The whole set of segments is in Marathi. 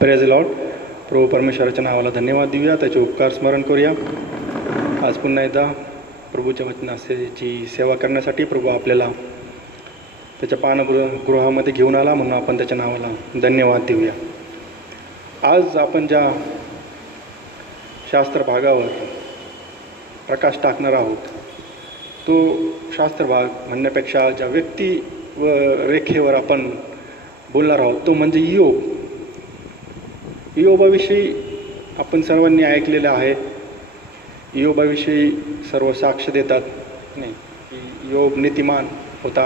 Praise Lord. प्रभू परमेश्वराच्या नावाला धन्यवाद देऊया, त्याचे उपकार स्मरण करूया. आज पुन्हा एकदा प्रभूच्या वचनाची सेवा करण्यासाठी प्रभू आपल्याला त्याच्या पानगृहामध्ये घेऊन आला, म्हणून आपण त्याच्या नावाला धन्यवाद देऊया. आज आपण ज्या शास्त्र भागावर प्रकाश टाकणार आहोत, तो शास्त्र भाग म्हणण्यापेक्षा ज्या व्यक्ती व रेखेवर आपण बोलणार आहोत तो म्हणजे योग. योबाविषयी आपण सर्वांनी ऐकलेलं आहे. योबाविषयी सर्व साक्ष देतात नाही की योग नीतिमान होता.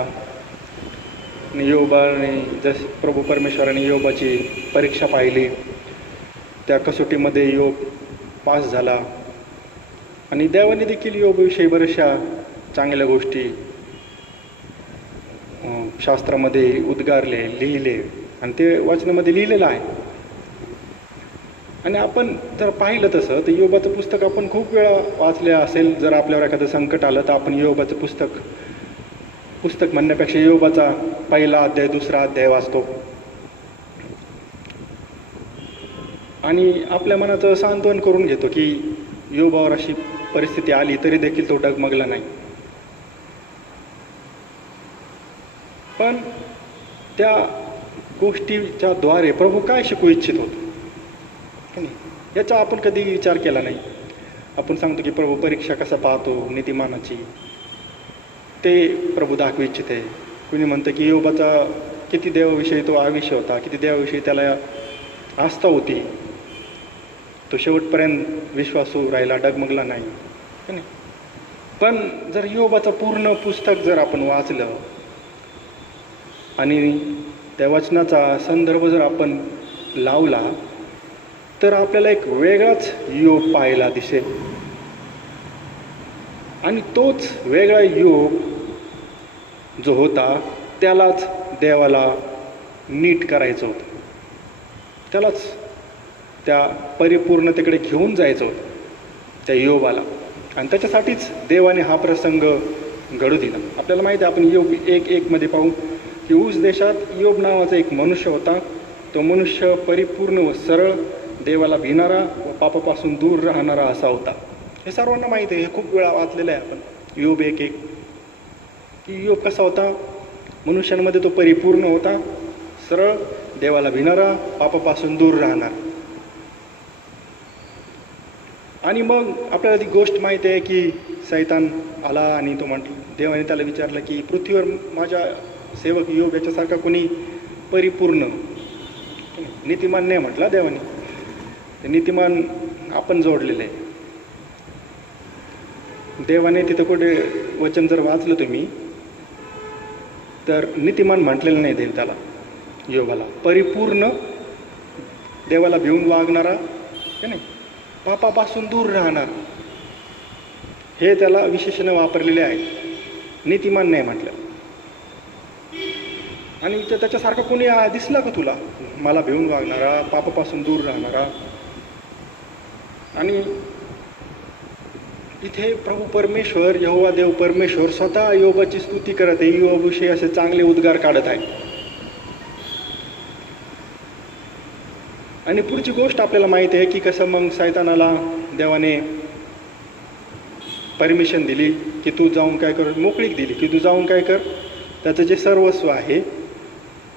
आणि योबाने जस प्रभू परमेश्वराने योबाची परीक्षा पाहिली, त्या कसोटीमध्ये योग पास झाला. आणि देवाने देखील योगाविषयी बऱ्याचशा चांगल्या गोष्टी शास्त्रामध्ये उद्गारले, लिहिले आणि ते वचनामध्ये लिहिलेलं आहे. आणि आपण जर पाहिलं तसं तर योबाचं पुस्तक आपण खूप वेळा वाचले असेल. जर आपल्यावर एखादं संकट आलं तर आपण योबाचं पुस्तक म्हणण्यापेक्षा योबाचा पहिला अध्याय, दुसरा अध्याय वाचतो आणि आपल्या मनाचं सांत्वन करून घेतो की योबावर अशी परिस्थिती आली तरी देखील तो डगमगला नाही. पण त्या गोष्टीच्या द्वारे प्रभू काय शिकवू इच्छित होतो याचा आपण कधी विचार केला नाही. आपण सांगतो की प्रभू परीक्षा कसा पाहतो नीतिमानाची, ते प्रभू दाखवू इच्छित आहे. कुणी म्हणतं की योबाचा किती देवाविषयी तो आविष्य होता, किती देवाविषयी त्याला आस्था होती, तो शेवटपर्यंत विश्वासू राहिला, डगमगला नाही. पण जर योबाचं पूर्ण पुस्तक जर आपण वाचलं आणि त्या वचनाचा संदर्भ जर आपण लावला तर आपल्याला एक वेगळाच योग पाहायला दिसेल. आणि तोच वेगळा योग जो होता त्यालाच देवाला नीट करायचं होतं, त्यालाच त्या परिपूर्णतेकडे घेऊन जायचं होतं त्या योबाला. आणि त्याच्यासाठीच देवाने हा प्रसंग घडू दिला. आपल्याला माहिती आहे, आपण योग 1:1 पाहू की ऊस देशात योग नावाचा एक मनुष्य होता. तो मनुष्य परिपूर्ण व सरळ, देवाला भिणारा व पापापासून दूर राहणारा असा होता. हे सर्वांना माहिती आहे, हे खूप वेळा वाचलेलं आहे आपण. योग 1:1 की योग कसा होता, मनुष्यांमध्ये तो परिपूर्ण होता, सरळ, देवाला भिणारा, पापापासून दूर राहणार. आणि मग आपल्याला ती गोष्ट माहिती आहे की सैतान आला आणि तो देवाने त्याला विचारलं की पृथ्वीवर माझ्या सेवक योग याच्यासारखा कोणी परिपूर्ण नीतिमान नाही म्हटला देवाने. ते नीतिमान आपण जोडलेलं आहे. देवाने तिथं कुठे वचन जर वाचलं तुम्ही तर नीतिमान म्हटलेलं नाही देव त्याला, योगाला. परिपूर्ण, देवाला भिवून वागणारा की नाही, पापापासून दूर राहणार, हे त्याला विशेषण वापरलेले आहे. नीतिमान नाही म्हटलं. आणि त्याच्यासारखा कोणी दिसला का तुला, मला भिवून वागणारा, पापापासून दूर राहणारा? आणि इथे प्रभू परमेश्वर, यहोवा देव परमेश्वर स्वतः योबाची स्तुती करत आहे, योबाविषयी असे चांगले उद्गार काढत आहे. आणि पुढची गोष्ट आपल्याला माहिती आहे की कसं मग सैतानाला देवाने परमिशन दिली की तू जाऊन काय कर, मोकळीक दिली की तू जाऊन काय कर, त्याचं जे सर्वस्व आहे,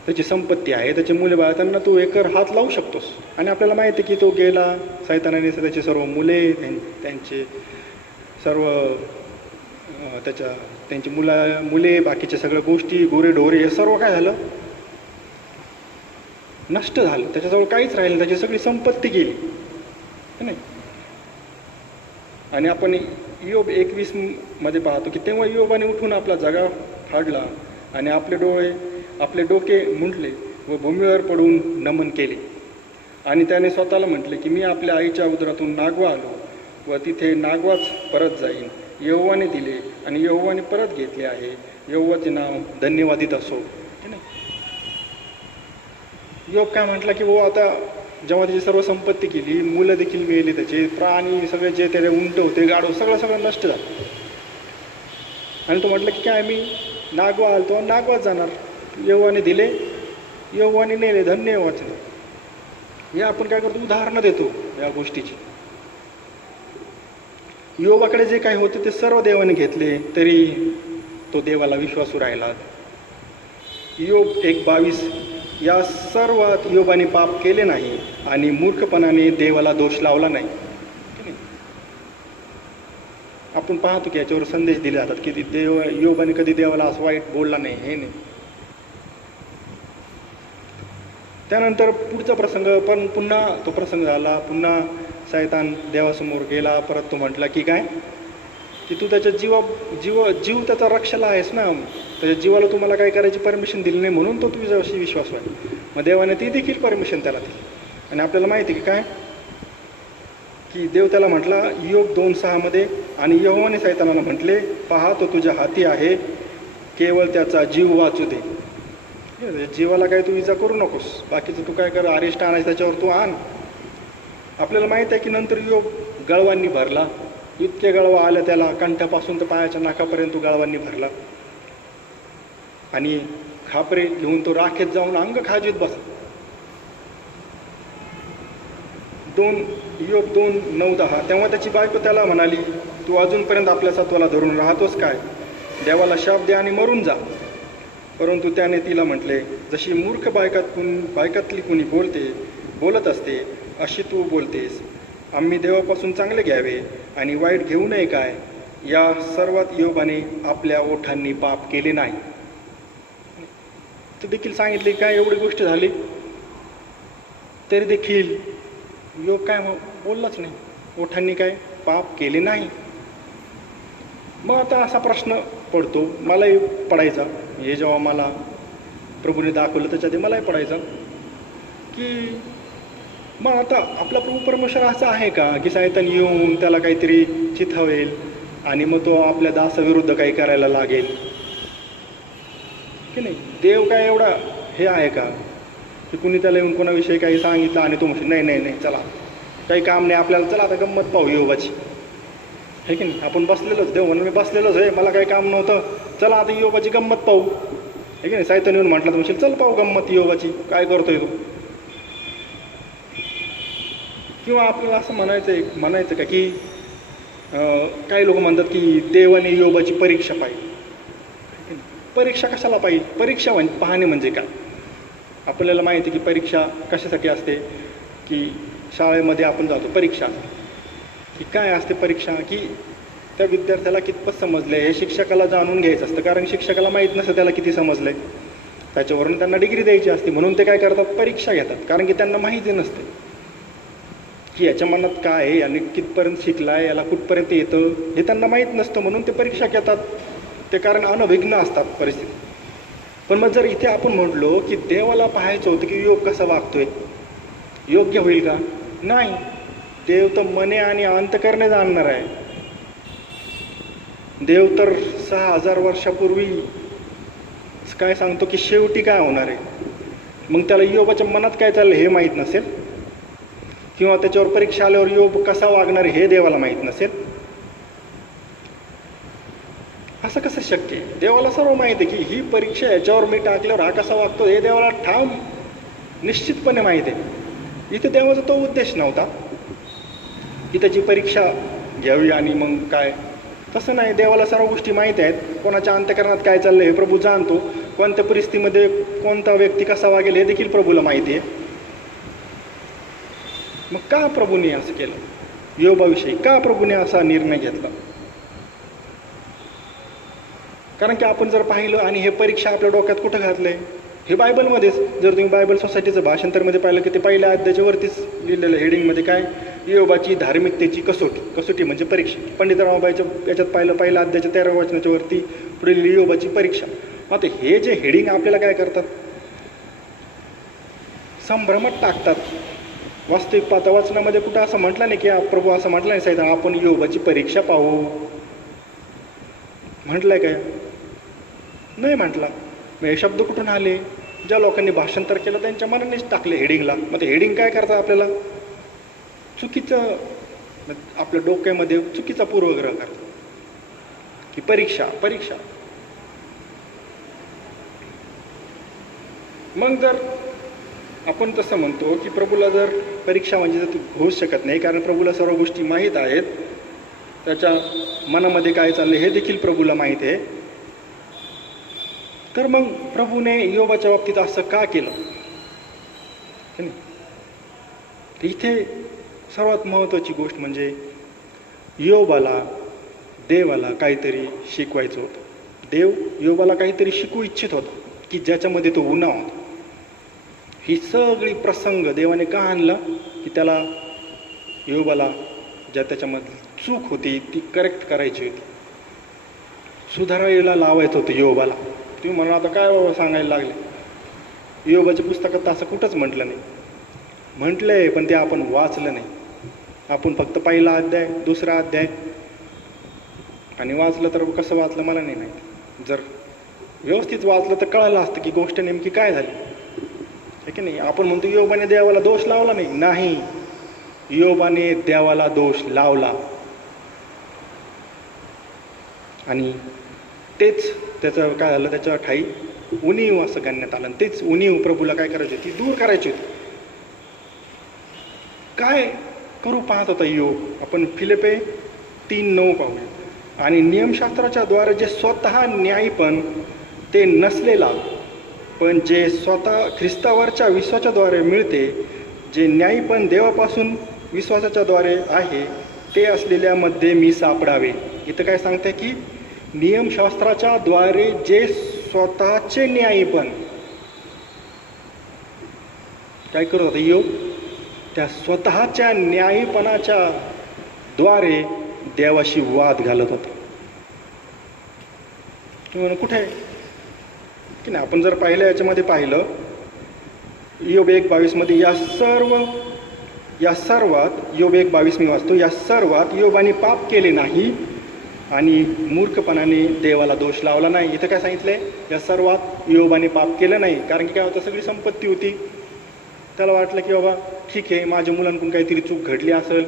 त्याची संपत्ती आहे, त्याचे मुले त्यांना तू एकर हात लावू शकतोस. आणि आपल्याला माहिती आहे की तो गेला, सैतानाने त्याचे सर्व मुले, त्यांचे सर्व त्यांची मुले, बाकीच्या सगळ्या गोष्टी, गोरेढोरे, हे सर्व काय झालं, नष्ट झालं. त्याच्याजवळ काहीच राहिलं, त्याची सगळी संपत्ती गेली नाही. आणि आपण योग 21 पाहतो की तेव्हा योबाने उठून आपला जागा फाडला आणि आपले डोके मुंडले व भूमीवर पडून नमन केले. आणि त्याने स्वतःला म्हटले की मी आपल्या आईच्या उदरातून नागवा आलो व तिथे नागवाच परत जाईन. यहोवाने दिले आणि यहोवाने परत घेतले आहे, यहोवाचे नाव धन्यवादित असो. हे नाही, योग काय म्हटला की वो आता जेव्हा त्याची सर्व संपत्ती केली, मुलं देखील मिळाली, त्याचे प्राणी सगळे जे त्याचे उंट होते, गाढव, सगळं नष्ट झालं. आणि तो म्हटलं की काय मी नागवा आलतो, नागवाच जाणार. यहोवाने दिले, यहोवाने नेले, धन्य वाचले. हे आपण काय करतो, उदाहरणं देतो या गोष्टीची. योबाकडे जे काही होते ते सर्व देवाने घेतले, तरी तो देवाला विश्वासू राहिला. योब 1:22, या सर्वात योबाने पाप केले नाही आणि मूर्खपणाने देवाला दोष लावला नाही. आपण पाहतो की याच्यावर संदेश दिले जातात की योबाने कधी देवाला असं वाईट बोलला नाही, हे नाही. त्यानंतर पुढचा प्रसंग, पण पुन्हा तो प्रसंग झाला, पुन्हा शैतान देवासमोर गेला. परत तो म्हटला की काय, की तू त्याच्या जीव त्याचा रक्षला आहेस ना, त्याच्या जीवाला तुम्हाला काय करायची परमिशन दिली नाही, म्हणून तो तुझ्याशी विश्वास आहे. मग देवाने ती देखील परमिशन त्याला दिली. आणि आपल्याला माहिती की काय, की देव त्याला म्हटला योग 2:6 आणि यहोवाने शैतानाला म्हटले, पहा तो तुझ्या हाती आहे, केवळ त्याचा जीव वाचू दे. जीवाला काय तू इजा करू नकोस, बाकीचं तू काय कर, अरेस्ट आणायचं त्याच्यावर तू आण. आपल्याला माहीत आहे की नंतर योग गळवांनी भरला. इतके गळवा आल्या त्याला, कंठापासून तर पायाच्या नाकापर्यंत तो गळवांनी भरला. आणि खापरे घेऊन तो राखेत जाऊन अंग खाजीत बसला. योग 2:9-10. तेव्हा त्याची बायको त्याला म्हणाली, तू अजूनपर्यंत आपल्या सत्वाला धरून राहतोस काय, देवाला शाप दे आणि मरून जा. परंतु त्याने तिला म्हटले, जशी मूर्ख बायकातली कुणी बोलत असते अशी तू बोलतेस. आम्ही देवापासून चांगले घ्यावे आणि वाईट घेऊ नये काय. या सर्वात योबाने आपल्या ओठांनी पाप केले नाही. ते देखील सांगितले काय, एवढी गोष्ट झाली तरी देखील योग काय बोललाच नाही, ओठांनी काय पाप केले नाही. मग आता असा प्रश्न पडतो, मलाही पडायचा, हे जेव्हा मला प्रभूने दाखवलं त्याच्यात मलाही पडायचं की मग आता आपला प्रभू परमेश्वर असा आहे का की शैतान येऊन त्याला काहीतरी चिथावेल आणि मग तो आपल्या दासाविरुद्ध काही करायला लागेल की नाही. देव काय एवढा हे आहे का की कुणी त्याला येऊन कोणाविषयी काही सांगितलं आणि तो म्हणतो नाही नाही नाही चला काही काम नाही आपल्याला, चला आता गंमत पाहू योबाची, हे की नाही. आपण बसलेलोच, देव म्हणून मी बसलेलोच आहे, मला काही काम नव्हतं, चला आता योबाची गंमत पाहू, हे की नाही. शैतान येऊन म्हटलं तुम्ही चल पाहू गंमत योबाची, काय करतोय तो. किंवा आपल्याला असं म्हणायचं का की काही लोक म्हणतात की देवाने योबाची परीक्षा पाहिजे. परीक्षा कशाला पाहिजे, परीक्षा पाहणे म्हणजे काय. आपल्याला माहिती आहे की परीक्षा कशासाठी असते, की शाळेमध्ये आपण जातो परीक्षा की काय असते परीक्षा, की त्या विद्यार्थ्याला कितपत समजलं आहे हे शिक्षकाला जाणून घ्यायचं असतं. कारण शिक्षकाला माहीत नसतं त्याला किती समजलं आहे, त्याच्यावरून त्यांना डिग्री द्यायची असते. म्हणून ते काय करतात, परीक्षा घेतात. कारण की त्यांना माहिती नसते की याच्या मनात काय आहे आणि कितपर्यंत शिकला आहे, याला कुठपर्यंत येतं हे त्यांना माहीत नसतं, म्हणून ते परीक्षा घेतात. ते कारण अनभिज्ञ असतात परिस्थिती. पण मग जर इथे आपण म्हटलो की देवाला पाहायचं होतं की योग कसा वागतोय, योग्य होईल का, नाही. देव तर मने आणि अंतकरणे जाणणार आहे. देव तर 6000 वर्षापूर्वी काय सांगतो की शेवटी काय होणार आहे. मग त्याला योबाच्या मनात काय चाललं हे माहीत नसेल, किंवा त्याच्यावर परीक्षा आल्यावर योग कसा वागणार हे देवाला माहीत नसेल. असं कसं शक्य आहे. देवाला सर्व माहिती आहे की ही परीक्षा याच्यावर मी टाकल्यावर हा कसा वागतो हे देवाला ठाम निश्चितपणे माहीत आहे. इथे देवाचा तो उद्देश नव्हता की त्याची परीक्षा घ्यावी आणि मग काय, तसं नाही. देवाला सर्व गोष्टी माहीत आहेत. कोणाच्या अंतःकरणात काय चाललं हे प्रभू जाणतो. कोणत्या परिस्थितीमध्ये कोणता व्यक्ती कसा वागेल हे देखील प्रभूला माहिती आहे. मग का प्रभूने असं केलं, योबाविषयी का प्रभूने असा निर्णय घेतला. कारण की आपण जर पाहिलं आणि हे परीक्षा आपल्या डोक्यात कुठं घातलं आहे, हे बायबलमध्येच. जर तुम्ही बायबल सोसायटीचं भाषांतरमध्ये पाहिलं की ते पहिल्या अध्यायावरतीच लिहिलेलं हेडिंगमध्ये काय, योबाची धार्मिकतेची कसोटी म्हणजे परीक्षा. पंडित रामाबाईच्या याच्यात पाहिलं पहिल्या अध्यायाच्या 13व्या वचनाच्या वरती पुढे लिहिली योबाची परीक्षा. मग हे जे हेडिंग आपल्याला काय करतात, संभ्रमात टाकतात. वास्तविक पाहता वाचनामध्ये कुठं असं म्हटलं नाही की प्रभू असं म्हटलं नाही साहेब आपण योबाची परीक्षा पाहू, म्हटलंय काय, नाही म्हटला. मग हे शब्द कुठून आले, ज्या लोकांनी भाषांतर केलं त्यांच्या मनानेच टाकले हेडिंगला. मग ते हेडिंग काय करतात, आपल्याला चुकीचं, आपल्या डोक्यामध्ये चुकीचा पूर्वग्रह करतात की परीक्षा परीक्षा. मग जर आपण तसं म्हणतो की प्रभूला जर परीक्षा म्हणजे जर होऊच शकत नाही, कारण प्रभूला सर्व गोष्टी माहीत आहेत, त्याच्या मनामध्ये काय चाललं हे देखील प्रभूला माहीत आहे. तर मग प्रभूने योबाच्या बाबतीत असं का केलं? इथे सर्वात महत्त्वाची गोष्ट म्हणजे योबाला देवाला काहीतरी शिकवायचं होतं. देव योबाला काहीतरी शिकवू इच्छित होता की ज्याच्यामध्ये तो उन्हा होता. ही सगळी प्रसंग देवाने का आणलं की त्याला योबाला ज्या त्याच्यामध्ये चूक होती ती करेक्ट करायची होती, सुधारायला लावायचं होतं योबाला. तुम्ही म्हणा आता काय बाबा सांगायला लागले, योबाच्या पुस्तकात असं कुठंच म्हटलं नाही. म्हटलंय पण ते आपण वाचलं नाही. आपण फक्त पहिला अध्याय, दुसरा अध्याय आणि वाचलं तर कसं वाचलं मला नाही माहिती. जर व्यवस्थित वाचलं तर कळालं असतं की गोष्ट नेमकी काय झाली, आहे की नाही. आपण म्हणतो योबाने देवाला दोष लावला नाही, योबाने देवाला दोष लावला आणि तेच त्याचं काय झालं, त्याच्या ठाई उणीव असं गणण्यात आलं. आणि तेच उणीव प्रभूला काय करायची होती, दूर करायची होती. काय करू पाहत होता योग? आपण फिलिप्पे 3:9 पाहूया. आणि नियमशास्त्राच्या द्वारे जे स्वतः न्यायपण ते नसलेला, पण जे स्वतः ख्रिस्तावरच्या विश्वासाद्वारे मिळते, जे न्यायपण देवापासून विश्वासाच्या द्वारे आहे ते असलेल्यामध्ये मी सापडावे. इथं काय सांगते की नियमशास्त्राच्या द्वारे जे स्वतःचे न्यायपण काय करत होता योग, त्या स्वतःच्या न्यायपणाच्या द्वारे देवाशी वाद घालत होता. तुम्ही कुठे की नाही, आपण जर पाहिलं याच्यामध्ये पाहिलं योग 1:22 मध्ये या सर्वात योग 1:22 मी वाचतो, या सर्वात योबाने पाप केले नाही आणि मूर्खपणाने देवाला दोष लावला नाही. इथं काय सांगितलंय, या सर्वात योबाने पाप केलं नाही. कारण की काय होतं, सगळी संपत्ती होती. त्याला वाटलं की बाबा ठीक आहे, माझ्या मुलांकडून काहीतरी चूक घडली असेल,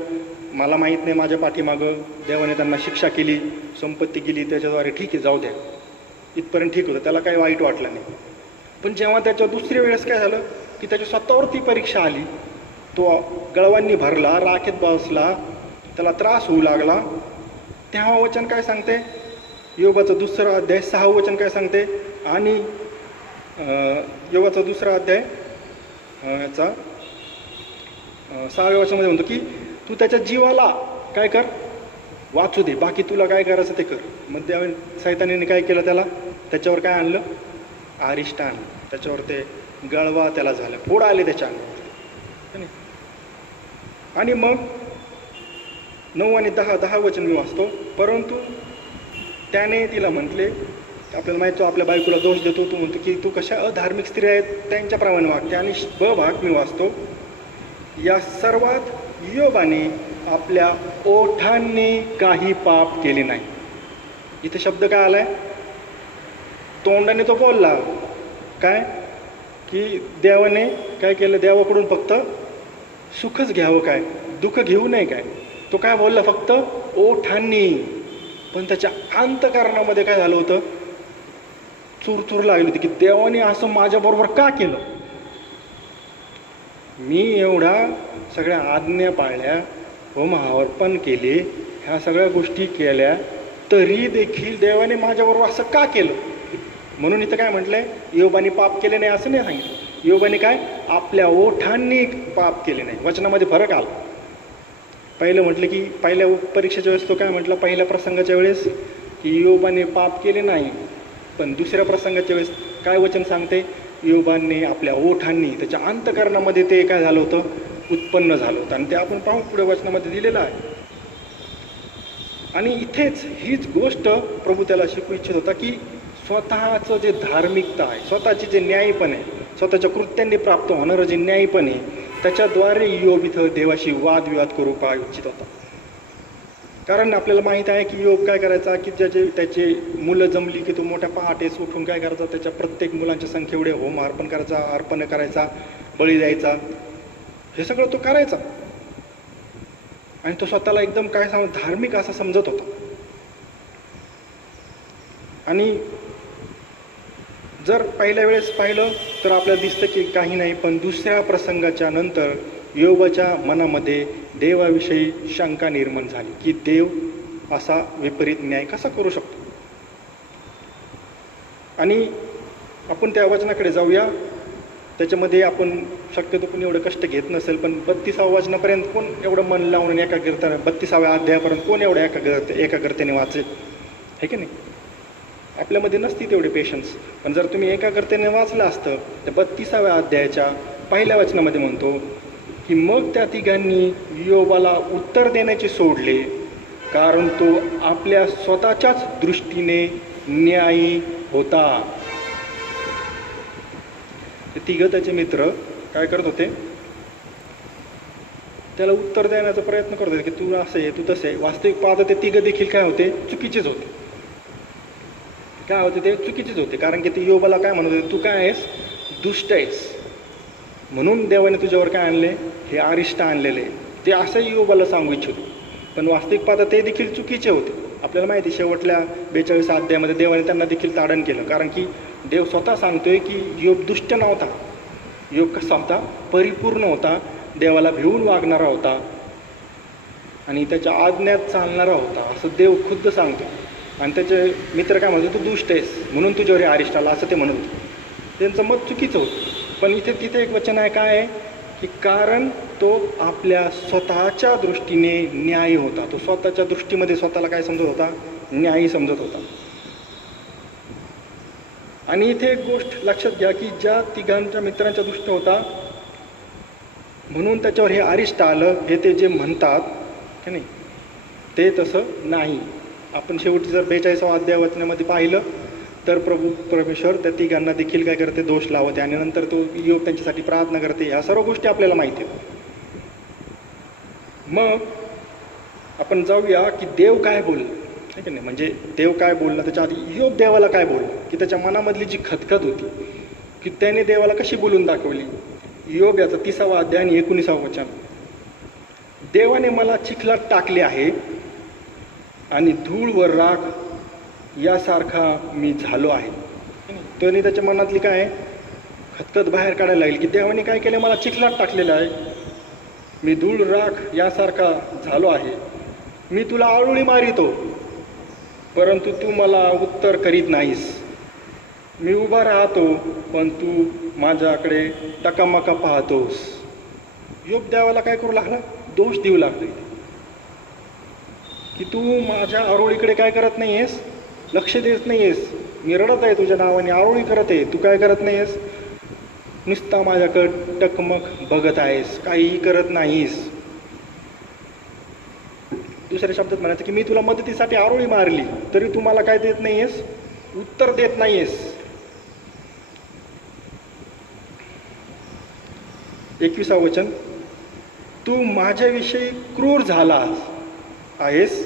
मला माहीत नाही, माझ्या पाठीमागं देवाने त्यांना शिक्षा केली, संपत्ती केली, त्याच्याद्वारे ठीक आहे जाऊ द्या, इथपर्यंत ठीक होतं, त्याला काही वाईट वाटलं नाही. पण जेव्हा त्याच्या दुसऱ्या वेळेस काय झालं की त्याच्या स्वतःवरती परीक्षा आली, तो गळवांनी भरला, राखेत बसला, त्याला त्रास होऊ लागला, तेव्हा वचन काय सांगते, योबाचं 2 अध्याय 6 वचन काय सांगते. आणि योबाचा 2 अध्याय याचा 6व्या वचनामध्ये म्हणतो की तू त्याच्या जीवाला काय कर, वाचू दे, बाकी तुला काय करायचं ते कर. मग त्या सैतानीने काय केलं, त्याच्यावर काय आणलं, आरिष्ट आणलं, त्याच्यावर ते गळवा त्याला झालं, फोड आले त्याच्या अंगावर. आणि मग 9 आणि 10 वचन मी वाचतो. परंतु त्याने तिला म्हटले, आपल्याला माहिती आपल्या बायकोला दोष देतो, तो म्हणतो की तू कशा अधार्मिक स्त्रिया आहेत त्यांच्याप्रमाणे वागते. आणि भाग मी वाचतो, या सर्वात योबाने आपल्या ओठांनी काही पाप केले नाही. इथे शब्द काय आलाय, तोंडाने तो बोलला काय की देवाने काय केलं, देवाकडून फक्त सुखच घ्यावं, काय दुःख घेऊ नये, काय तो काय बोलला, फक्त ओठांनी. पण त्याच्या अंतःकरणामध्ये काय झालं होतं, चूर लागली होती की देवाने असं माझ्याबरोबर का केलं. मी एवढा सगळ्या आज्ञा पाळल्या, होमार्पण केले, ह्या सगळ्या गोष्टी केल्या, तरी देखील देवाने माझ्याबरोबर असं का केलं. म्हणून इथं काय म्हटलंय, योबाने पाप केले नाही असं नाही सांगितलं. योबाने काय, आपल्या ओठांनी पाप केले नाही. वचनामध्ये फरक आला. पहिलं म्हटलं की पहिल्या परीक्षेच्या वेळेस तो काय म्हटलं, पहिल्या प्रसंगाच्या वेळेस की योबाने पाप केले नाही, पण दुसऱ्या प्रसंगाच्या वेळेस काय वचन सांगते, योबाने आपल्या ओठांनी, त्याच्या अंतःकरणामध्ये ते काय झालं होतं, उत्पन्न झालं होतं. आणि ते आपण पाहू पुढे वचनामध्ये दिलेलं आहे. आणि इथेच हीच गोष्ट प्रभू त्याला शिकवू इच्छित होता की स्वतःचं जे धार्मिकता आहे, स्वतःचे जे न्यायपण आहे, स्वतःच्या कृत्यांनी प्राप्त होणारं जे न्यायपण आहे, त्याच्याद्वारे योग इथं देवाशी वादविवाद करू इच्छित होता. कारण आपल्याला माहीत आहे की योग काय करायचा की त्याचे मुलं जमली की तो मोठ्या पहाटेस उठून काय करायचा, त्याच्या प्रत्येक मुलांच्या संख्येएवढे होम अर्पण करायचा, अर्पण करायचा, बळी द्यायचा, हे सगळं तो करायचा. आणि तो स्वतःला एकदम काय धार्मिक असा समजत होता. आणि जर पहिल्या वेळेस पाहिलं तर आपल्याला दिसतं की काही नाही, पण दुसऱ्या प्रसंगाच्या नंतर योबाच्या मनामध्ये देवाविषयी शंका निर्माण झाली की देव असा विपरीत न्याय कसा करू शकतो. आणि आपण त्या वचनाकडे जाऊया. त्याच्यामध्ये आपण शक्यतो पण एवढं कष्ट घेत नसेल, पण 32व्या वचनापर्यंत कोण एवढं मन लावून एकाग्रता, 32व्या अध्यायापर्यंत कोण एवढं एकाग्रतेने वाचेल, आहे की नाही. आपल्यामध्ये नसती तेवढी पेशन्स. पण जर तुम्ही एकाग्रतेने वाचलं असतं तर 32व्या अध्यायाच्या पहिल्या वचनामध्ये म्हणतो की मग त्या तिघांनी योबाला उत्तर देण्याचे सोडले, कारण तो आपल्या स्वतःच्याच दृष्टीने न्यायी होता. ते तिघं त्याचे मित्र काय करत होते, त्याला उत्तर देण्याचा प्रयत्न करत होते की तू असं आहे, तू तसं आहे. वास्तविक पाहता ते तिघं देखील काय होते, चुकीचेच होते. काय होते ते चुकीचेच होते. कारण की ते योबाला काय म्हणत होते, तू काय आहेस, दुष्ट आहेस, म्हणून देवाने तुझ्यावर काय आणले, हे अरिष्ट आणलेले. ते असंही योबाला सांगू इच्छित. पण वास्तविक पाहता ते देखील चुकीचे होते. आपल्याला माहिती शेवटल्या 42 अध्यायामध्ये देवाने त्यांना देखील ताडण केलं. कारण की देव स्वतः सांगतोय की योग दुष्ट नव्हता, योग कसा होता, परिपूर्ण होता, देवाला भिवून वागणारा होता आणि त्याच्या आज्ञात चालणारा होता, असं देव खुद्द सांगतो. आणि त्याचे मित्र काय म्हणतो, तू दुष्ट आहेस म्हणून तुझ्यावर अरिष्ट आला, असं ते म्हणत होते. त्यांचं मत चुकीचं होतं. पण तिथे एक वचन आहे, काय आहे की कारण तो आपल्या स्वतःच्या दृष्टीने न्यायी होता. तो स्वतःच्या दृष्टीमध्ये स्वतःला काय समजत होता, न्यायी समजत होता. आणि इथे एक गोष्ट लक्षात घ्या की ज्या तिघांच्या मित्रांच्या दृष्टी होता म्हणून त्याच्यावर हे अरिष्ट आलं, हे ते जे म्हणतात की नाही, ते तसं नाही. आपण शेवटी जर 42व्या अध्याय वचनामध्ये पाहिलं तर परमेश्वर त्या तिघांना देखील काय करते, दोष लावते. आणि नंतर तो योग त्यांच्यासाठी प्रार्थना करते. ह्या सर्व गोष्टी आपल्याला माहिती आहेत. मग आपण जाऊया की देव काय बोललं, आहे की नाही. म्हणजे देव काय बोलला, त्याच्या आधी योग देवाला काय बोलला, की त्याच्या मनामधली जी खतखत होती की त्याने देवाला कशी बोलून दाखवली. योग याचा 30वा अध्याय आणि 19वा वचन. देवाने मला चिखलात टाकले आहे आणि धूळ व राख यासारखा मी झालो आहे. त्याने त्याच्या मनातली काय खतखत बाहेर काढायला लागली की देवाने काय केलं, मला चिखलात टाकलेलं आहे, मी धूळ राख यासारखा झालो आहे. मी तुला आळुळी मारितो परंतु तू मला उत्तर करीत नाहीस. मी उभा राहतो पण तू माझ्याकडे टकामका पाहतोस. योग देवाला काय करू लागला, दोष देऊ लागले की तू माझ्या आरोळीकडे काय करत नाही आहेस, लक्ष देत नाही आहेस. मी रडत आहे तुझ्या नावाने, आरोळी करत आहे, तू काय करत नाही आहेस, नुसता माझ्याकडं टकमक बघत आहेस, काहीही करत नाहीस. दुसऱ्या शब्दात म्हणायचं की मी तुला मदतीसाठी आरोळी मारली तरी तू मला काय देत नाही आहेस, उत्तर देत नाही आहेस. 21वा वचन. तू माझ्याविषयी क्रूर झाला आहेस,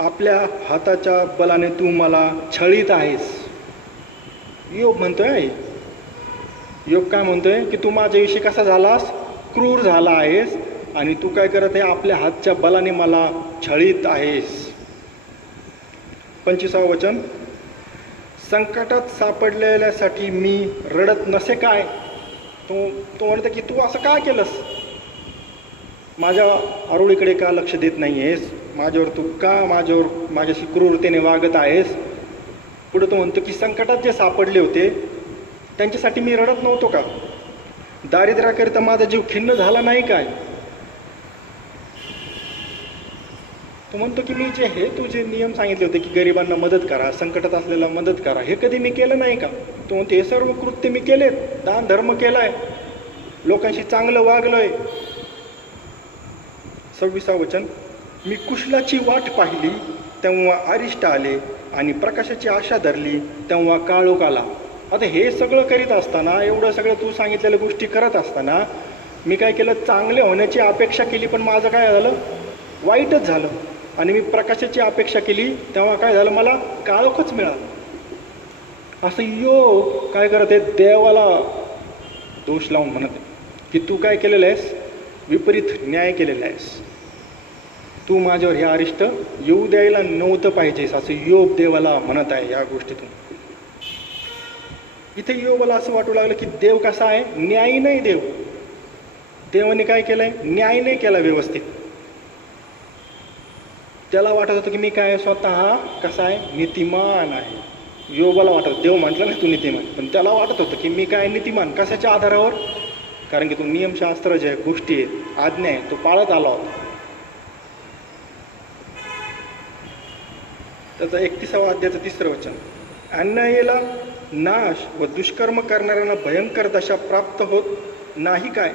आपल्या हाताच्या बलाने तू मला छळीत आहेस. योग म्हणतोय, योग काय म्हणतोय की तू माझ्याविषयी कसा झालास, क्रूर झाला आहेस आणि तू काय करत आहे, आपल्या हातच्या बलाने मला छळीत आहेस. 25वा वचन. संकटात सापडलेल्यासाठी मी रडत नसे काय. तो म्हणतो की तू असं काय केलंस, माझ्या आरोळीकडे का लक्ष देत नाही आहेस, माझ्यावर तू का माझ्याशी क्रूरतेने वागत आहेस. पुढे तो म्हणतो की संकटात जे सापडले होते त्यांच्यासाठी मी रडत नव्हतो का, दारिद्र्याकरिता माझा जीव खिन्न झाला नाही काय. तो म्हणतो की मी तू जे नियम सांगितले होते की गरिबांना मदत करा, संकटात असलेला मदत करा, हे कधी मी केलं नाही का. तो म्हणतो हे सर्व कृत्य मी केलेत, दान धर्म केलाय, लोकांशी चांगलं वागलोय. 26वा वचन. मी कुशलाची वाट पाहिली तेव्हा अरिष्ट आले आणि प्रकाशाची आशा धरली तेव्हा काळोख आला. आता हे सगळं करीत असताना, एवढं सगळं तू सांगितलेल्या गोष्टी करत असताना मी काय केलं, चांगले होण्याची अपेक्षा केली पण माझं काय झालं, वाईटच झालं. आणि मी प्रकाशाची अपेक्षा केली तेव्हा काय झालं, मला काळोखच मिळालं. असं योग काय करत आहे, देवाला दोष लावून म्हणत आहे की तू काय केलेलं आहेस, विपरीत न्याय केलेला आहेस, तू माझ्यावर हे अरिष्ट येऊ द्यायला नव्हतं पाहिजेस, असं योग देवाला म्हणत आहे या गोष्टीतून. इथे योबाला असं वाटू लागलं की देव कसा आहे, न्यायी नाही देव. देवाने काय केलंय, न्याय नाही केला व्यवस्थित. त्याला वाटत होतं की मी काय स्वतः कसा आहे, नीतिमान आहे. योबाला वाटत, देव म्हटलं ना तू नीतिमान, पण त्याला वाटत होतं की मी काय नीतिमान. कशाच्या आधारावर, कारण की तो नियमशास्त्र ज्या गोष्टी आहेत, आज्ञा आहे, तो पाळत आला होता. त्याचा 31 अध्यायाचं 3रं वचन, अन्यायीला नाश व दुष्कर्म करणाऱ्यांना भयंकर दशा प्राप्त होत नाही काय.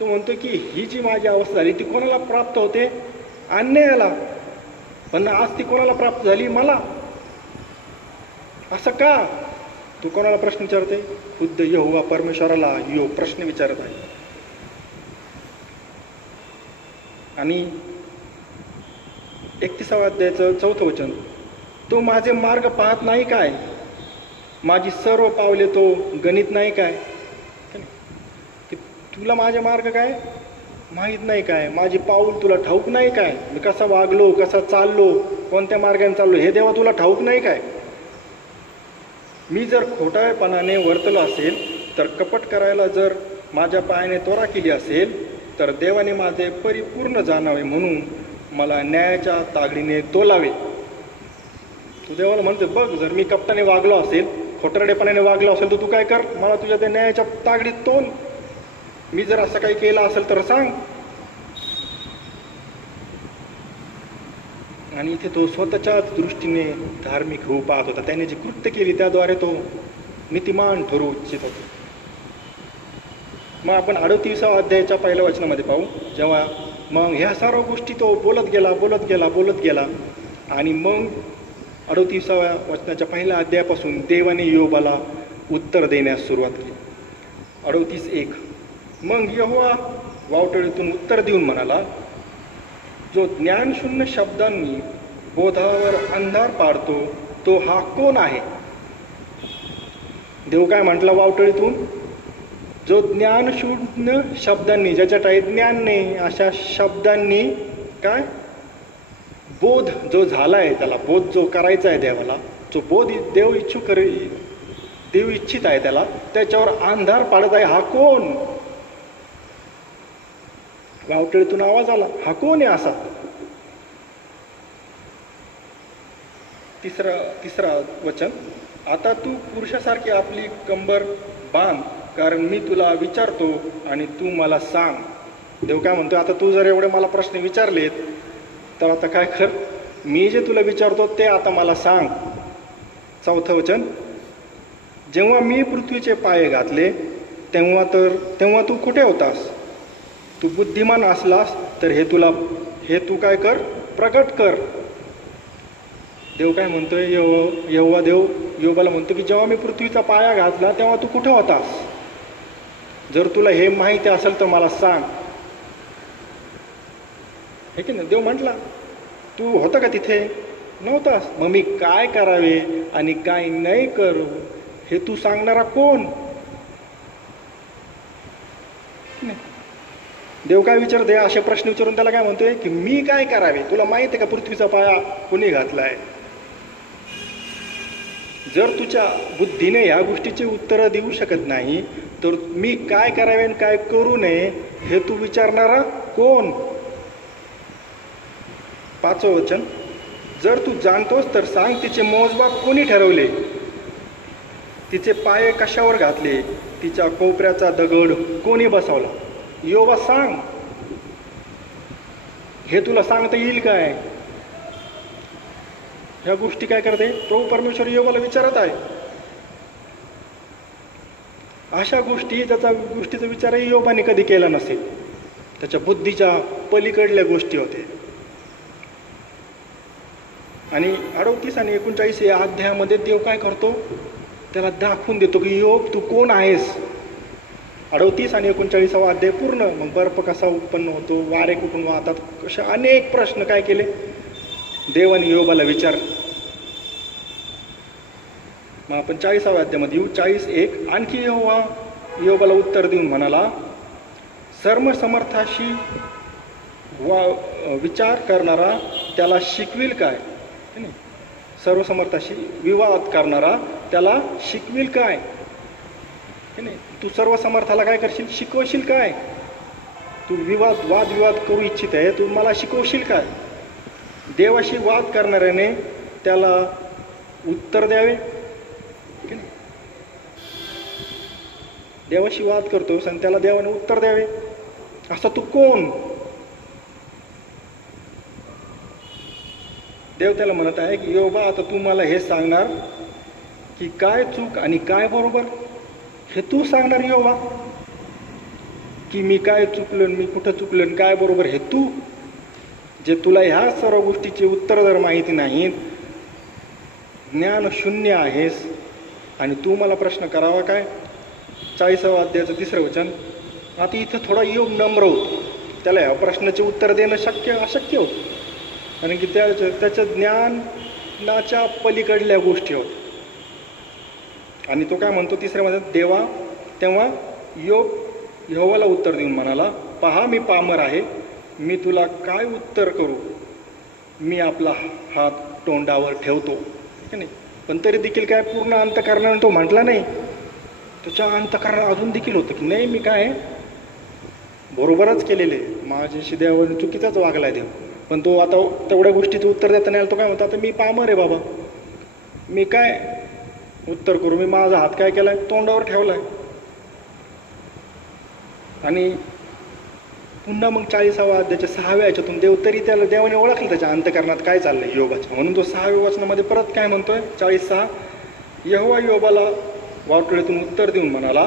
तो म्हणतो की ही जी माझी अवस्था झाली ती कोणाला प्राप्त होते, अन्यायाला. पण आज ती कोणाला प्राप्त झाली, मला. असं का. तू कोणाला प्रश्न विचारते, खुद्द यहोवा परमेश्वराला यो प्रश्न विचारत आहे. आणि 31 अध्यायाचं 4थं वचन, तो माझे मार्ग पाहत नाही काय, माझी सर्व पावले तो गणित नाही काय. की तुला माझे मार्ग काय माहीत नाही काय, माझी पाऊल तुला ठाऊक नाही काय, मी कसा वागलो, कसा चाललो, कोणत्या मार्गाने चाललो, हे देवा तुला ठाऊक नाही काय. मी जर खोटाळपणाने वर्तलो असेल, तर कपट करायला जर माझ्या पायाने तोरा केली असेल, तर देवाने माझे परिपूर्ण जाणावे म्हणून मला न्यायाच्या तागडीने तोलावे. तू देवाला म्हणते, बघ जर मी कपटाने वागलो असेल, खोटरडेपणाने वागलो असेल, तर तू काय कर, मला तुझ्या त्या न्यायाच्या तागडीत तोल. मी जर असं काही केलं असेल तर सांग. आणि इथे तो स्वतःच्याच दृष्टीने धार्मिक होऊ पाहत होता. त्याने जी कृत्य केली त्याद्वारे तो नीतिमान ठरू इच्छित होता. मग आपण 38व्या अध्यायाच्या 1ल्या वचनामध्ये पाहू, जेव्हा मग ह्या सर्व गोष्टी तो बोलत गेला आणि मग 38व्या वचनाच्या 1ल्या अध्यायापासून देवाने योबाला उत्तर देण्यास सुरुवात केली. 38:1, मग यहोवा वावटळीतून उत्तर देऊन म्हणाला, जो ज्ञानशून्य शब्दांनी बोधावर अंधार पाडतो तो हा कोण आहे. देव काय म्हटलं वावटळीतून, जो ज्ञानशून्य शब्दांनी, ज्याच्या टाईत ज्ञान नाही अशा शब्दांनी काय बोध जो झालाय, त्याला बोध जो करायचा आहे देवाला, जो बोध देव इच्छित आहे त्याला, त्याच्यावर अंधार पाडत आहे, हा कोण. वावटळीतून आवाज आला, हा कोण आहे असा. तिसरा वचन, आता तू पुरुषासारखी आपली कंबर बांध, कारण मी तुला विचारतो आणि तू मला सांग. देव काय म्हणतो, आता तू जर एवढे मला प्रश्न विचारलेत तर आता काय कर, मी जे तुला विचारतो ते आता मला सांग. 4थं वचन, जेव्हा मी पृथ्वीचे पाय घातले तेव्हा तू कुठे होतास. तू बुद्धिमान असलास तर हे तू काय कर, प्रकट कर. देव काय म्हणतोय, यहोवा देव योबाला म्हणतो की जेव्हा मी पृथ्वीचा पाया घातला तेव्हा तू कुठे होतास. जर तुला हे माहिती असेल तर मला सांग. हे की नाही. देव म्हटला, तू होता का तिथे, नव्हतास. मग मी काय करावे आणि काय नाही करू हे तू सांगणारा कोण. देव काय विचारते, असे प्रश्न विचारून त्याला काय म्हणतोय की मी काय करावे, तुला माहिती आहे का पृथ्वीचा पाया कोणी घातलाय. जर तुझ्या बुद्धीने ह्या गोष्टीची उत्तरं देऊ शकत नाही तर मी काय करावे आणि काय करू नये हे तू विचारणारा कोण. 5वं वचन, जर तू जाणतोस तर सांग, तिचे मोजमाप कोणी ठरवले, तिचे पाय कशावर घातले, तिच्या कोपऱ्याचा दगड कोणी बसवला. योबा सांग, हे तुला सांगता येईल काय. ह्या गोष्टी काय करते, प्रभू परमेश्वर योबाला विचारत आहे. अशा गोष्टीचा विचारही योबाने कधी केला नसेल. त्याच्या बुद्धीच्या पलीकडल्या गोष्टी होते. आणि 38 आणि 39 या अध्यायामध्ये देव काय करतो, त्याला दाखवून देतो की योब तू कोण आहेस. 38 आणि 39 अध्याय पूर्ण. मग बर्फ कसा उत्पन्न होतो, वारे कुठून वाहतात, कशा अनेक प्रश्न काय केले देवाने योबाला विचार. मग आपण 40व्या अध्यायामध्ये येऊ. 40:1, आणखी यहोवा योबाला उत्तर देऊन म्हणाला, सर्वसमर्थाशी विचार करणारा त्याला शिकविल काय. सर्वसमर्थाशी विवाद करणारा त्याला शिकविल काय? की नाही, तू सर्व समर्थाला काय करशील? शिकवशील काय? तू वादविवाद करू इच्छित आहे, तू मला शिकवशील काय? देवाशी वाद करणाऱ्याने त्याला उत्तर द्यावे की नाही? देवाशी वाद करतोस आणि त्याला देवाने उत्तर द्यावे, असा तू कोण? देव त्याला म्हणत आहे की योबा, आता तू मला हे सांगणार की काय चूक आणि काय बरोबर, हे तू सांगणार योबा. की मी काय चुकलो, मी कुठं चुकलो, काय बरोबर, हे तू. जे तुला ह्या सर्व गोष्टीची उत्तर जर माहिती नाहीत, ज्ञान शून्य आहेस, आणि तू मला प्रश्न करावा काय? 40व्या अध्यायाचं 3रं वचन. आता इथं थोडा योग नम्र होतो, त्याला ह्या प्रश्नाचे उत्तर देणं अशक्य होतं, कारण की त्याच्या ज्ञानाच्या पलीकडल्या गोष्टी होत. आणि तो काय म्हणतो 3ऱ्या वचनात, तेव्हा योग यहोवाला उत्तर देऊन म्हणाला, पहा मी पामर आहे, मी तुला काय उत्तर करू? मी आपला हात तोंडावर ठेवतो की नाही. पण तरी देखील काय पूर्ण अंतःकरणाने तो म्हटला नाही. त्याच्या अंतःकरणात अजून देखील होतं की नाही, मी काय बरोबरच केलेले, माझ्याशी देवाने चुकीचाच वागलाय देव. पण तो आता तेवढ्या गोष्टीचं उत्तर देता नाही आलं. तो काय म्हणतो, आता मी पामर आहे बाबा, मी काय उत्तर करू? मी माझा हात काय केलाय? तोंडावर ठेवलाय. आणि पुन्हा मग 40व्या अध्यायाच्या 6व्या याच्यातून देवाने ओळखलं त्याच्या अंतःकरणात काय चाललंय योबाच्या. म्हणून तो 6व्या वचनामध्ये परत काय म्हणतोय, 40:6, यहोवा योबाला वाटोळीतून उत्तर देऊन म्हणाला,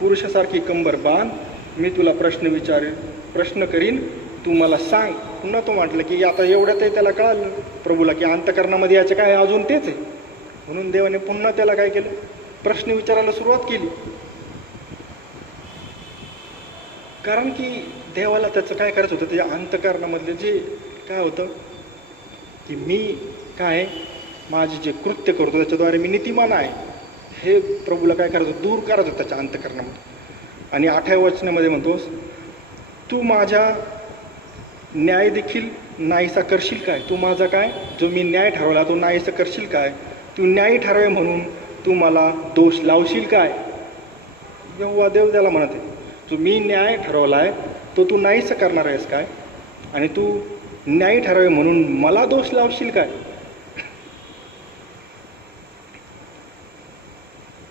पुरुषासारखी कंबर बांध, मी तुला प्रश्न करीन, तू मला सांग. पुन्हा तो म्हटलं की आता एवढ्यातही त्याला कळालं प्रभूला की अंतःकरणामध्ये याचं काय अजून तेच आहे. म्हणून देवाने पुन्हा त्याला काय केलं, प्रश्न विचारायला सुरुवात केली. कारण की देवाला त्याचं काय करायचं होतं, त्याच्या अंतःकरणामधले जे काय होतं की मी काय माझे जे कृत्य करतो त्याच्याद्वारे मी नीतिमान आहे, हे प्रभूला काय करायचं, दूर करायचं होतं त्याच्या अंतःकरणामध्ये. आणि 8व्या वचनामध्ये म्हणतोस, तू माझा न्याय देखील नाहीसा करशील काय? तू माझा काय जो मी न्याय ठरवला तो नाहीसा करशील काय? तू न्याय ठरवे म्हणून तू मला दोष लावशील काय? यहोवा देव त्याला म्हणत आहे, जो मी न्याय ठरवलाय तो तू नाहीसा करणार आहेस काय? आणि तू न्याय ठरवे म्हणून मला दोष लावशील काय?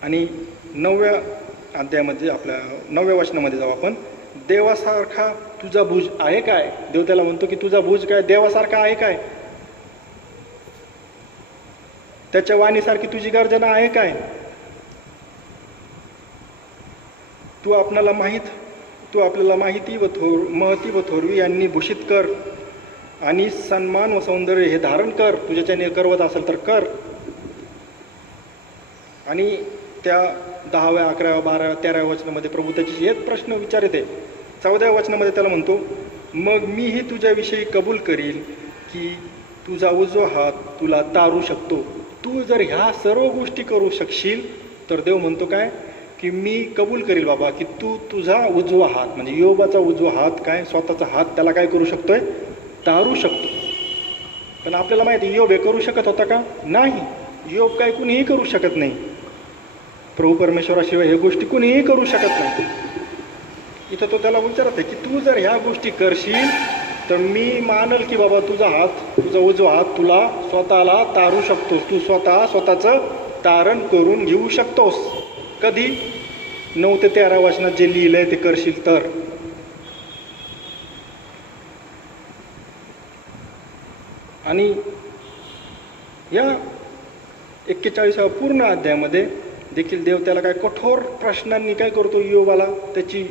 आणि 9व्या अध्यायामध्ये आपल्या 9व्या वचनामध्ये जाऊ आपण. देवासारखा तुझा भुज आहे काय? देव त्याला म्हणतो की तुझा भुज काय देवासारखा आहे काय? त्याच्या वाणीसारखी तुझी गर्जना आहे काय? तू आपल्याला माहिती व महती व थोरवी यांनी भूषित कर, आणि सन्मान व सौंदर्य हे धारण कर, तुझ्याच्याने करवत असेल तर कर. आणि त्या 10व्या 11व्या 12व्या 13व्या वचनामध्ये प्रभू त्याची हेच प्रश्न विचारते. 14व्या वचनामध्ये त्याला म्हणतो, मग मीही तुझ्याविषयी कबूल करील की तुझा उजवा हात तुला तारू शकतो. तू जर ह्या सर्व गोष्टी करू शकशील तर देव म्हणतो काय की मी कबूल करील बाबा की तू तुझा उजवा हात, म्हणजे योबाचा उजवा हात काय स्वतःचा हात त्याला काय करू शकतोय, तारू शकतो. पण आपल्याला माहिती योब हे करू शकत होता का? नाही. योब काय कुणीही करू शकत नाही. प्रभू परमेश्वराशिवाय हे गोष्टी कुणीही करू शकत नाही. इथं तो त्याला विचारत आहे की तू जर ह्या गोष्टी करशील तर मी मानल की बाबा तुझा उजवा हात तुला स्वतःला तारू शकतोस, तू स्वतःचं तारण करून घेऊ शकतोस. कधी? 9 ते 13 वचनात जे लिहिलंय ते करशील तर. आणि या 41व्या पूर्ण अध्यायामध्ये देखील देव त्याला काय कठोर प्रश्नांनी काय करतो, योबाला त्याची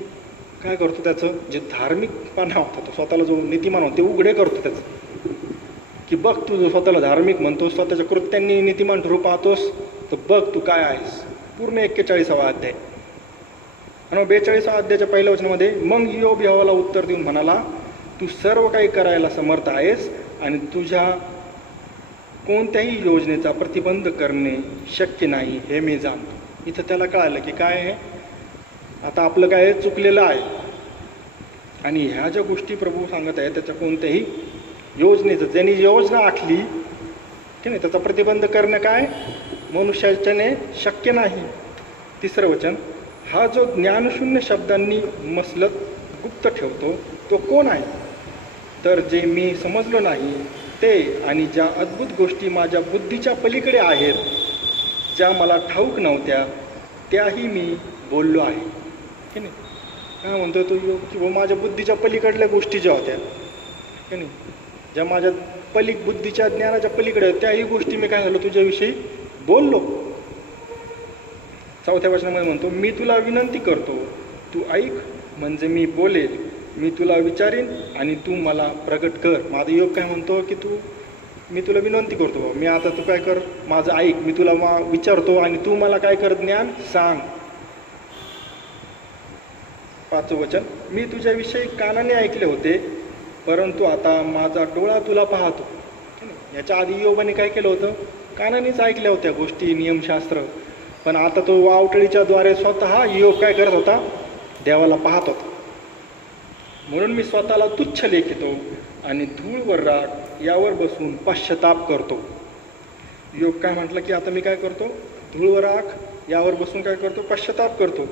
काय करतो, त्याचं जे धार्मिकपणा होता तो स्वतःला जो नीतिमान होता ते उघडे करतो त्याचं, की बघ तू जो स्वतःला धार्मिक म्हणतोस, स्वतःच्या कृत्यांनी नीतिमान ठरू पाहतोस, तर बघ तू काय आहेस. पूर्ण 41वा अध्याय. आणि 42व्या अध्यायाच्या 1ल्या वचनामध्ये, मग योब यहोवाला उत्तर देऊन म्हणाला, तू सर्व काही करायला समर्थ आहेस आणि तुझ्या कोणत्याही योजनेचा प्रतिबंध करणे शक्य नाही हे मी जाणतो. इथं त्याला कळालं की काय आहे, आता आपलं काय चुकलेलं आहे आणि ह्या ज्या गोष्टी प्रभू सांगत आहे त्याच्या कोणत्याही योजनेचं, ज्यांनी योजना आखली की नाही त्याचा प्रतिबंध करणं काय मनुष्याच्याने शक्य नाही. तिसरं वचन, हा जो ज्ञानशून्य शब्दांनी मसलत गुप्त ठेवतो तो कोण आहे? तर जे मी समजलो नाही ते आणि ज्या अद्भुत गोष्टी माझ्या बुद्धीच्या पलीकडे आहेत, ज्या मला ठाऊक नव्हत्या, त्याही मी बोललो आहे. की नाही? काय म्हणतो तो की माझ्या बुद्धीच्या पलीकडल्या गोष्टी ज्या होत्या की नाही, ज्या माझ्या बुद्धीच्या ज्ञानाच्या पलीकडे, त्याही गोष्टी मी काय झालो तुझ्याविषयी बोललो. चौथ्या वचनामध्ये म्हणतो, मी तुला विनंती करतो, तू ऐक, म्हणजे मी बोलेल. मी तुला विचारीन आणि तू मला प्रगट कर. माझा योग काय म्हणतो की मी तुला विनंती करतो, मी आता तू काय कर, माझं ऐक, मी तुला विचारतो आणि तू मला काय कर, ज्ञान सांग. पाचवं वचन, मी तुझ्याविषयी कानाने ऐकले होते, परंतु आता माझा डोळा तुला पाहतो. याच्या आधी योबाने काय केलं होतं? कानानेच ऐकल्या होत्या गोष्टी, नियमशास्त्र. पण आता तो वावटळीच्या द्वारे स्वतः योग काय करत होता? देवाला पाहत होता. म्हणून मी स्वतःला तुच्छ लेखितो आणि धूळ वर राख यावर बसून पश्चाताप करतो. योग काय म्हटलं की आता मी काय करतो? धूळ वर राख यावर बसून काय करतो? पश्चाताप करतो.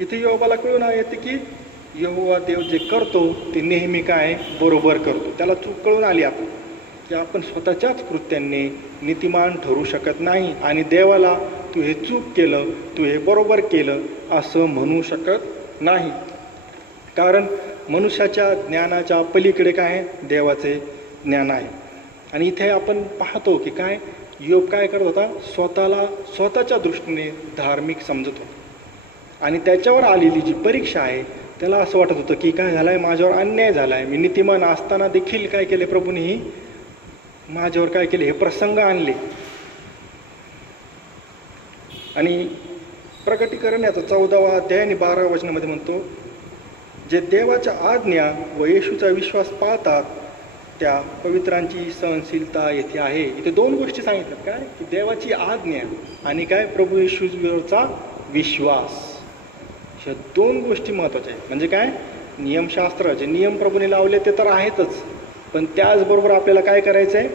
इथे योबाला कळून येते की यहोवा देव जे करतो ते नेहमी काय बरोबर करतो. त्याला चूक कळून आली आता की आपण स्वतःच्याच कृत्यांनी नीतिमान ठरू शकत नाही आणि देवाला तू हे चूक केलं, तू हे बरोबर केलं असं म्हणू शकत नाही. कारण मनुष्याच्या ज्ञानाच्या पलीकडे काय देवाचे ज्ञान आहे. आणि इथे आपण पाहतो की काय योग काय करत होता? स्वतःला स्वतःच्या दृष्टीने धार्मिक समजत होता. आणि त्याच्यावर आलेली जी परीक्षा आहे त्याला असं वाटत होतं की काय झालं आहे, माझ्यावर अन्याय झाला आहे. मी नीतिमान असताना देखील काय केले, प्रभूनेही माझ्यावर काय केले, हे प्रसंग आणले. आणि प्रकटीकरण याचा 14वा अध्याय आणि 12व्या वचनामध्ये म्हणतो, जे देवाच्या आज्ञा व येशूचा विश्वास पाळतात त्या पवित्रांची सहनशीलता येथे आहे. इथे दोन गोष्टी सांगितल्यात, काय की देवाची आज्ञा आणि काय प्रभू येशूवरचा विश्वास. ह्या दोन गोष्टी महत्त्वाच्या आहेत. म्हणजे काय, नियमशास्त्र जे नियम प्रभूने लावले ते तर आहेतच, पण त्याचबरोबर आपल्याला काय करायचं आहे?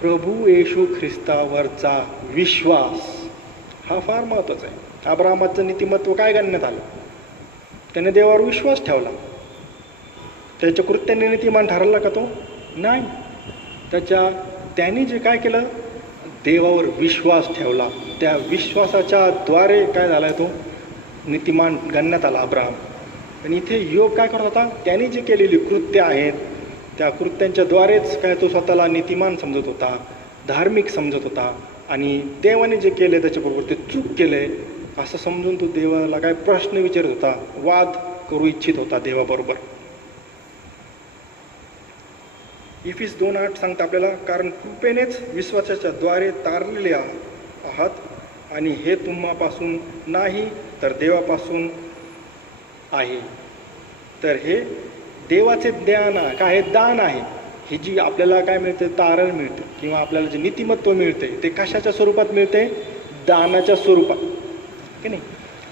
प्रभू येशू ख्रिस्तावरचा विश्वास हा फार महत्त्वाचा आहे. अब्राहमाचं नीतिमत्व काय गणण्यात आलं? त्याने देवावर विश्वास ठेवला. त्याच्या कृत्याने नीतिमान ठरला का तो? नाही. त्याने जे काय केलं, देवावर विश्वास ठेवला. त्या विश्वासाच्या द्वारे काय झाला तो नीतिमान गणण्यात आला अब्राहम. आणि इथे योग काय करत होता? त्याने जे केलेली कृत्य आहेत त्या कृत्यांच्या द्वारेच काय तो स्वतःला नीतिमान समजत होता, धार्मिक समजत होता. आणि देवाने जे केले त्याच्याबरोबर ते चूक केले असं समजून तो देवाला काय प्रश्न विचारत होता, वाद करू इच्छित होता देवाबरोबर. इफिस 2:8 सांगता आपल्याला, कारण कृपेनेच विश्वासाच्या द्वारे तारलेले आहात आणि हे तुम्हापासून नाही तर देवापासून आहे. तर हे देवाचे ज्ञान काय आहे? दान आहे. ही जी आपल्याला काय मिळते? तारण मिळते किंवा आपल्याला जे नीतिमत्व मिळते ते कशाच्या स्वरूपात मिळते? दानाच्या स्वरूपात, की नाही?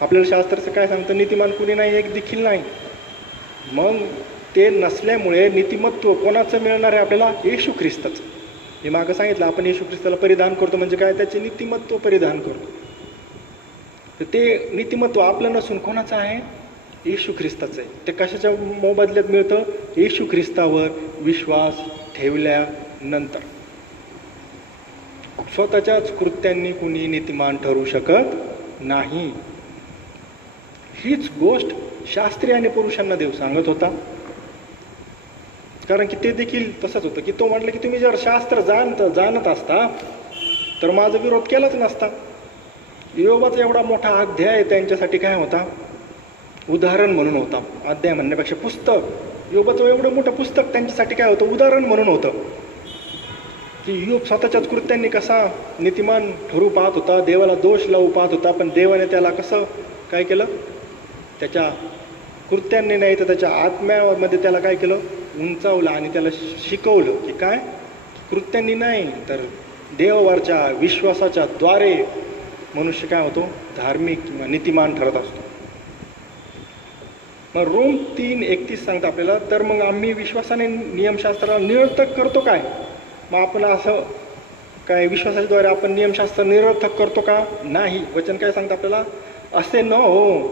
आपल्याला शास्त्राचं काय सांगतं? नीतिमान कुणी नाही, एक देखील नाही. मग ते नसल्यामुळे नीतिमत्व कोणाचं मिळणार आहे आपल्याला? येशू ख्रिस्ताचं. हे मागं सांगितलं, आपण येशू ख्रिस्ताला परिधान करतो म्हणजे काय? त्याचे नीतिमत्व परिधान करतो. तर ते नीतिमत्व आपलं नसून कोणाचं आहे? येशू ख्रिस्ताचं आहे. ते कशाच्या मोबदल्यात मिळतं? येशू ख्रिस्तावर विश्वास ठेवल्यानंतर. स्वतःच्याच कृत्यांनी कुणी नीतिमान ठरू शकत नाही. हीच गोष्ट शास्त्री आणि पुरुषांना देव सांगत होता. कारण की ते देखील तसंच होतं की तो म्हटलं की तुम्ही जर शास्त्र जाणत असता तर माझा विरोध केलाच नसता. योबाचा एवढा मोठा अध्याय त्यांच्यासाठी काय होता? उदाहरण म्हणून होता. अध्याय म्हणण्यापेक्षा पुस्तक, योबाचं एवढं मोठं पुस्तक त्यांच्यासाठी काय होतं? उदाहरण म्हणून होतं की योग स्वतःच्याच कृत्यांनी कसा नीतिमान ठरू पाहत होता, देवाला दोष लावू पाहत होता, पण देवाने त्याला कसं काय केलं? त्याच्या कृत्यांनी नाही तर त्याच्या आत्म्यामध्ये त्याला काय केलं? उंचावलं आणि त्याला शिकवलं की काय? कृत्यांनी नाही तर देवावरच्या विश्वासाच्या द्वारे मनुष्य काय होतो? धार्मिक किंवा नीतिमान ठरत असतो. मग रोम 3:31 सांगतं आपल्याला, तर मग आम्ही विश्वासाने नियमशास्त्राला निरर्थक करतो काय? मग आपण असं काय विश्वासाच्याद्वारे आपण नियमशास्त्र निरर्थक करतो का? नाही. वचन काय सांगतं आपल्याला? असे न हो,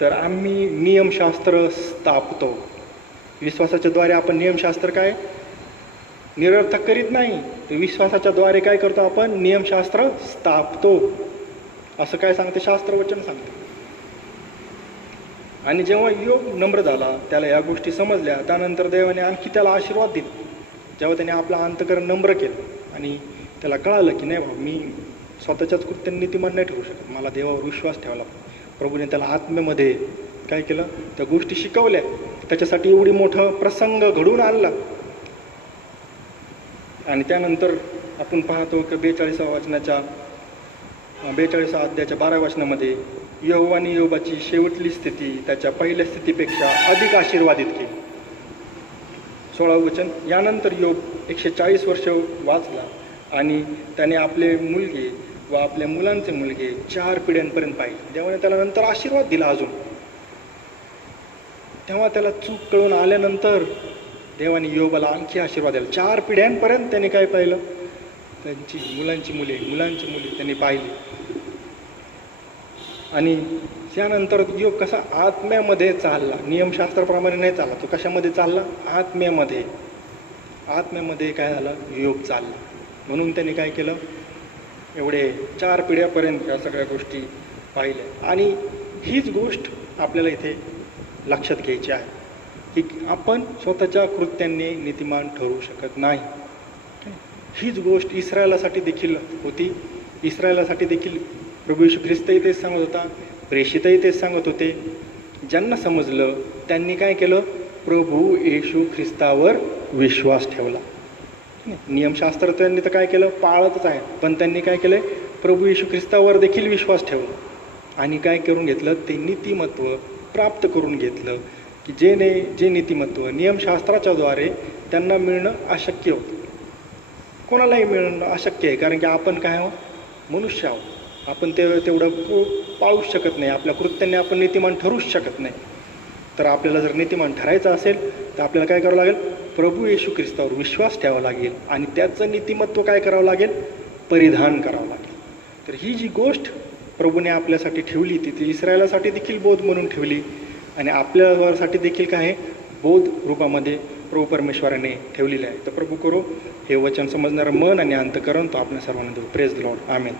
तर आम्ही नियमशास्त्र स्थापतो. विश्वासाच्याद्वारे आपण नियमशास्त्र काय निरर्थक करीत नाही, तर विश्वासाच्याद्वारे काय करतो आपण? नियमशास्त्र स्थापतो. असं काय सांगते शास्त्र, वचन सांगते. आणि जेव्हा योग नम्र झाला, त्याला या गोष्टी समजल्या, त्यानंतर देवाने आणखी त्याला आशीर्वाद दिले. जेव्हा त्याने आपलं अंतःकरण नम्र केलं आणि त्याला कळालं की नाही बाबा, मी स्वतःच्याच कृत्याने नीतिमान नाही ठरू शकत, मला देवावर विश्वास ठेवायला. प्रभूने त्याला आत्म्यामध्ये काय केलं? त्या गोष्टी शिकवल्या. त्याच्यासाठी एवढी मोठा प्रसंग घडून आणला. आणि त्यानंतर आपण पाहतो की 42 अध्यायाच्या 12 वचनामध्ये योब आणि योबाची शेवटली स्थिती त्याच्या पहिल्या स्थितीपेक्षा अधिक आशीर्वादित केली. 16 वचन, यानंतर योब 140 वर्ष वाचला आणि त्याने आपले मुलगे व आपल्या मुलांचे मुलगे 4 पिढ्यांपर्यंत पाहिले. देवाने त्याला नंतर आशीर्वाद दिला अजून. तेव्हा त्याला चूक कळून आल्यानंतर देवाने योबाला आणखी आशीर्वाद दिला. 4 पिढ्यांपर्यंत त्याने काय पाहिलं? त्यांची मुलांची मुले त्यांनी पाहिली. आणि त्यानंतर योग कसा आत्म्यामध्ये चालला, नियमशास्त्राप्रमाणे नाही चालला. तो कशामध्ये चालला? आत्म्यामध्ये काय झालं? योग चालला. म्हणून त्याने काय केलं? एवढे 4 पिढ्यापर्यंत या सगळ्या गोष्टी पाहिल्या. आणि हीच गोष्ट आपल्याला इथे लक्षात घ्यायची आहे की आपण स्वतःच्या कृत्यांनी नीतिमान ठरू शकत नाही. हीच गोष्ट इस्रायलासाठी देखील होती. इस्रायलासाठी देखील प्रभू येशू ख्रिस्तही तेच सांगत होता, प्रेषितही तेच सांगत होते. ज्यांना समजलं त्यांनी काय केलं? प्रभू येशू ख्रिस्तावर विश्वास ठेवला. नियमशास्त्र त्यांनी तर काय केलं? पाळतच आहे, पण त्यांनी काय केलं? प्रभू येशू ख्रिस्तावर देखील विश्वास ठेवला आणि काय करून घेतलं? ते नीतिमत्व प्राप्त करून घेतलं की जे नीतिमत्व नियमशास्त्राच्याद्वारे त्यांना मिळणं अशक्य होतं. कोणालाही मिळणं अशक्य आहे, कारण की आपण काय आहोत? मनुष्य आहोत. आपण तेवढं पाळूच शकत नाही. आपल्या कृत्यांनी आपण नीतिमान ठरूच शकत नाही. तर आपल्याला जर नीतिमान ठरायचं असेल तर आपल्याला काय करावं लागेल? प्रभू येशू ख्रिस्तावर विश्वास ठेवावा लागेल आणि त्याचं नीतिमत्व काय करावं लागेल? परिधान करावं लागेल. तर ही जी गोष्ट प्रभूने आपल्यासाठी ठेवली ती इस्रायलासाठी देखील बोध म्हणून ठेवली आणि आपल्यासाठी देखील काय आहे? बोध रूपामध्ये प्रभू परमेश्वराने ठेवलेले आहे. तर प्रभू करो हे वचन समजणारं मन आणि अंतःकरण तो आपल्या सर्वांना देऊ. Praise the Lord. आमेन.